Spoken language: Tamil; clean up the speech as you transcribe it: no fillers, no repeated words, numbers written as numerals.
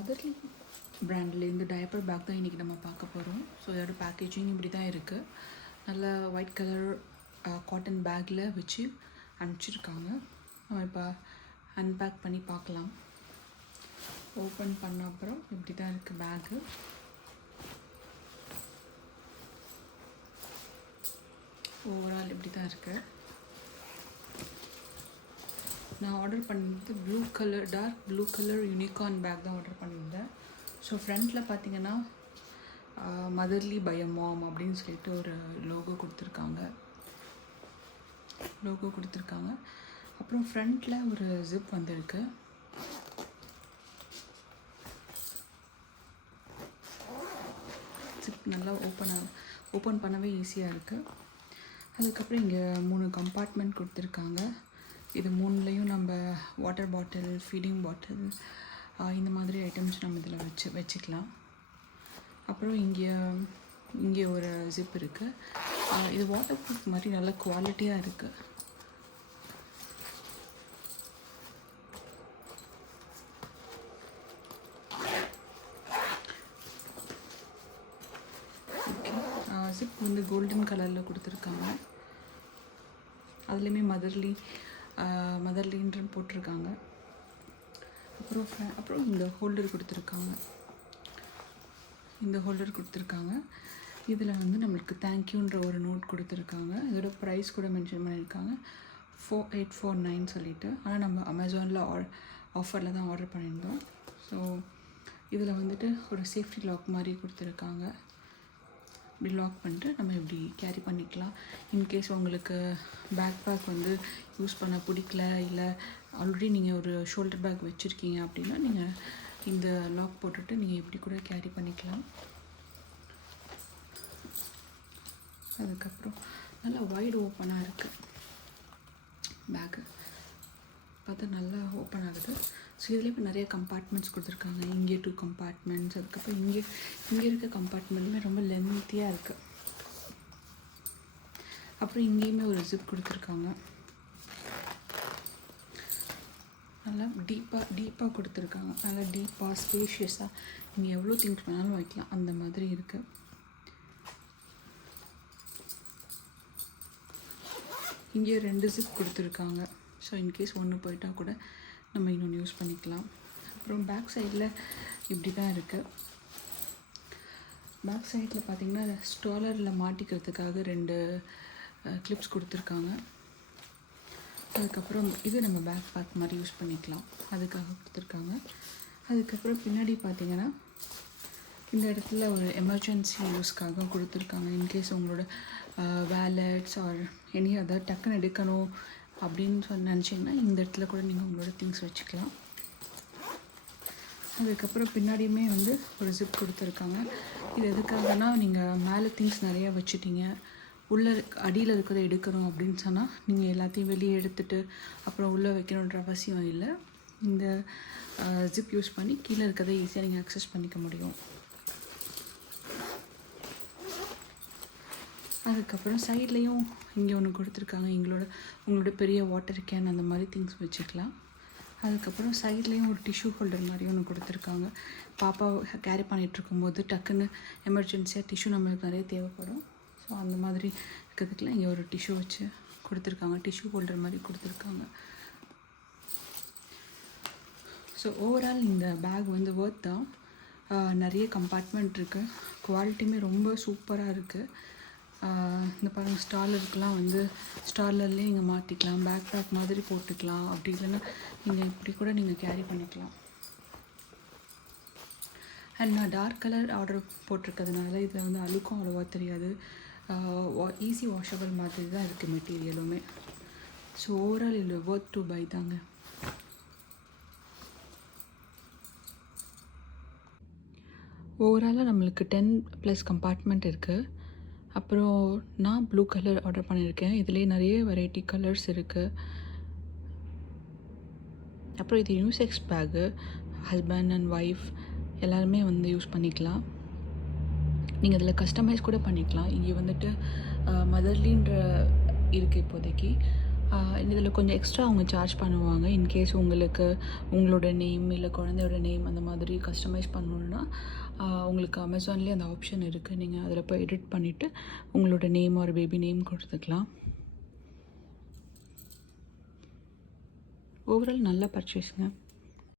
மதர்லி பிராண்ட்லேருந்து டயப்பர் பேக் தான் இன்றைக்கி நம்ம பார்க்க போகிறோம். ஸோ இதோட பேக்கேஜிங் இப்படி தான் இருக்குது. நல்லா ஒயிட் கலர் காட்டன் பேக்கில் வச்சு அனுப்பிச்சிருக்காங்க. நம்ம இப்போ அன்பேக் பண்ணி பார்க்கலாம். ஓப்பன் பண்ண அப்புறம் இப்படி தான் இருக்குது பேக்கு. ஓவரால் இப்படி தான் இருக்குது. நான் ஆர்டர் பண்ணியிருந்தது blue colour, dark blue colour unicorn bag தான் ஆர்டர் பண்ணியிருந்தேன். ஸோ ஃப்ரண்ட்டில் பார்த்தீங்கன்னா மதர்லி பை அ மாம் அப்படின்னு சொல்லிட்டு ஒரு லோகோ கொடுத்துருக்காங்க. அப்புறம் ஃப்ரண்ட்டில் ஒரு ஜிப் வந்திருக்கு. ஜிப் நல்லா ஓப்பன் பண்ணவே ஈஸியாக இருக்குது. அதுக்கப்புறம் இங்கே 3 கம்பார்ட்மெண்ட் கொடுத்துருக்காங்க. இது 3லேயும் நம்ம வாட்டர் பாட்டில், ஃபீடிங் பாட்டில், இந்த மாதிரி ஐட்டம்ஸ் நம்ம இதில் வச்சுக்கலாம். அப்புறம் இங்கே ஒரு ஜிப் இருக்குது. இது வாட்டர் ப்ரூஃப் மாதிரி நல்ல குவாலிட்டியாக இருக்குது. ஜிப் வந்து கோல்டன் கலரில் கொடுத்துருக்காங்க. அதுலேயுமே மதர்லின்ற போட்டிருக்காங்க. அப்புறம் இந்த ஹோல்டர் கொடுத்துருக்காங்க. இதில் வந்து நம்மளுக்கு தேங்க்யூன்ற ஒரு நோட் கொடுத்துருக்காங்க. இதோட ப்ரைஸ் கூட மென்ஷன் பண்ணியிருக்காங்க, 4849 சொல்லிட்டு. ஆனால் நம்ம அமேசானில் ஆஃபரில் தான் ஆர்டர் பண்ணியிருந்தோம். ஸோ இதில் வந்துட்டு ஒரு சேஃப்டி லாக் மாதிரி கொடுத்துருக்காங்க. இப்படி லாக் பண்ணிட்டு நம்ம இப்படி கேரி பண்ணிக்கலாம். இன்கேஸ் உங்களுக்கு பேக் வந்து யூஸ் பண்ண பிடிக்கல, இல்லை ஆல்ரெடி நீங்கள் ஒரு ஷோல்டர் பேக் வச்சுருக்கீங்க அப்படின்னா நீங்கள் இந்த லாக் போட்டுட்டு நீங்கள் இப்படி கூட கேரி பண்ணிக்கலாம். அதுக்கப்புறம் நல்லா வைடு ஓப்பனாக இருக்குது. பேக்கு பார்த்தா நல்லா ஓப்பன் ஆகுது. ஸோ இதில் இப்போ நிறைய கம்பார்ட்மெண்ட்ஸ் கொடுத்துருக்காங்க. இங்கே 2 கம்பார்ட்மெண்ட்ஸ், அதுக்கப்புறம் இங்கே இருக்க கம்பார்ட்மெண்ட்டுமே ரொம்ப லென்த்தியாக இருக்குது. அப்புறம் இங்கேயுமே ஒரு ஜிப் கொடுத்துருக்காங்க. நல்லா டீப்பாக கொடுத்துருக்காங்க. நல்லா டீப்பாக ஸ்பேஷியஸாக நீங்கள் எவ்வளோ திங்ஸ் வேணாலும் வைக்கலாம், அந்த மாதிரி இருக்குது. இங்கே 2 ஜிப் கொடுத்துருக்காங்க. ஸோ இன்கேஸ் ஒன்று போயிட்டால் கூட நம்ம இன்னொன்று யூஸ் பண்ணிக்கலாம். அப்புறம் பேக் சைடில் இப்படி தான் இருக்குது. பேக் சைடில் பார்த்திங்கன்னா ஸ்டாலரில் மாட்டிக்கிறதுக்காக 2 கிளிப்ஸ் கொடுத்துருக்காங்க. அதுக்கப்புறம் இது நம்ம பேக் மாதிரி யூஸ் பண்ணிக்கலாம், அதுக்காக கொடுத்துருக்காங்க. அதுக்கப்புறம் பின்னாடி பார்த்திங்கன்னா இந்த இடத்துல ஒரு எமர்ஜென்சி யூஸ்க்காக கொடுத்துருக்காங்க. இன்கேஸ் உங்களோட வேலட்ஸ் ஆர் எனி அதர் டக்குன்னு எடுக்கணும் அப்படின்னு நினச்சிங்கன்னா இந்த இடத்துல கூட நீங்கள் உங்களோட திங்ஸ் வச்சுக்கலாம். அதுக்கப்புறம் பின்னாடியுமே வந்து ஒரு ஜிப் கொடுத்துருக்காங்க. இது எதுக்காகனா நீங்கள் மேலே திங்ஸ் நிறையா வச்சுட்டீங்க, உள்ளே அடியில் இருக்கிறத எடுக்கணும் அப்படின்னு சொன்னால் நீங்கள் எல்லாத்தையும் வெளியே எடுத்துகிட்டு அப்புறம் உள்ளே வைக்கணுன்ற அவசியம் இல்லை. இந்த ஜிப் யூஸ் பண்ணி கீழே இருக்கிறத ஈஸியாக நீங்கள் அக்சஸ் பண்ணிக்க முடியும். அதுக்கப்புறம் சைட்லேயும் இங்கே ஒன்று கொடுத்துருக்காங்க. உங்களோட பெரிய வாட்டர் கேன் அந்த மாதிரி திங்ஸ் வச்சுக்கலாம். அதுக்கப்புறம் சைட்லேயும் ஒரு டிஷ்யூ ஹோல்டர் மாதிரி ஒன்று கொடுத்துருக்காங்க. பாப்பா கேரி பண்ணிகிட்ருக்கும்போது டக்குன்னு எமர்ஜென்சியாக டிஷ்யூ நம்மளுக்கு நிறைய தேவைப்படும். ஸோ அந்த மாதிரி இருக்கிறதுக்குலாம் இங்கே ஒரு டிஷ்யூ வச்சு கொடுத்துருக்காங்க, டிஷ்யூ ஹோல்டர் மாதிரி கொடுத்துருக்காங்க. ஸோ ஓவரால் இந்த பேக் வந்து ஒர்த் தான். நிறைய கம்பார்ட்மெண்ட் இருக்குது. குவாலிட்டியுமே ரொம்ப சூப்பராக இருக்குது. இந்த பாருங்கள், ஸ்டாலருக்குலாம் வந்து ஸ்டாலர்லேயே நீங்கள் மாட்டிக்கலாம், பேக் மாதிரி போட்டுக்கலாம். அப்படி இல்லைன்னா நீங்கள் இப்படி கூட நீங்கள் கேரி பண்ணிக்கலாம். அண்ட் நான் டார்க் கலர் ஆர்டர் போட்டிருக்கிறதுனால இதில் வந்து அழுக்கும் அவ்வளோவா தெரியாது. ஈஸி வாஷபிள் மாதிரி தான் இருக்குது மெட்டீரியலுமே. ஸோ ஓவரால் இதில் ஒர்த் டு பை தாங்க. ஓவராலாக நம்மளுக்கு 10+ கம்பார்ட்மெண்ட் இருக்குது. அப்புறம் நான் ப்ளூ கலர் ஆர்டர் பண்ணியிருக்கேன். இதுலேயே நிறைய வெரைட்டி கலர்ஸ் இருக்குது. அப்புறம் இது unisex bag, husband and wife எல்லாருமே வந்து யூஸ் பண்ணிக்கலாம். நீங்கள் இதில் கஸ்டமைஸ் கூட பண்ணிக்கலாம். இங்கே வந்துட்டு மதர்லின்ற இருக்குது இப்போதைக்கு. இதில் கொஞ்சம் எக்ஸ்ட்ரா அவங்க சார்ஜ் பண்ணுவாங்க. இன்கேஸ் உங்களுக்கு உங்களோட நேம் இல்லை குழந்தையோட நேம் அந்த மாதிரி கஸ்டமைஸ் பண்ணணுன்னா உங்களுக்கு அமேசான்லேயே அந்த ஆப்ஷன் இருக்குது. நீங்கள் அதில் போய் எடிட் பண்ணிவிட்டு உங்களோட நேம் ஒரு பேபி நேம் கொடுத்துக்கலாம். ஓவரால் நல்ல பர்ச்சேஸுங்க.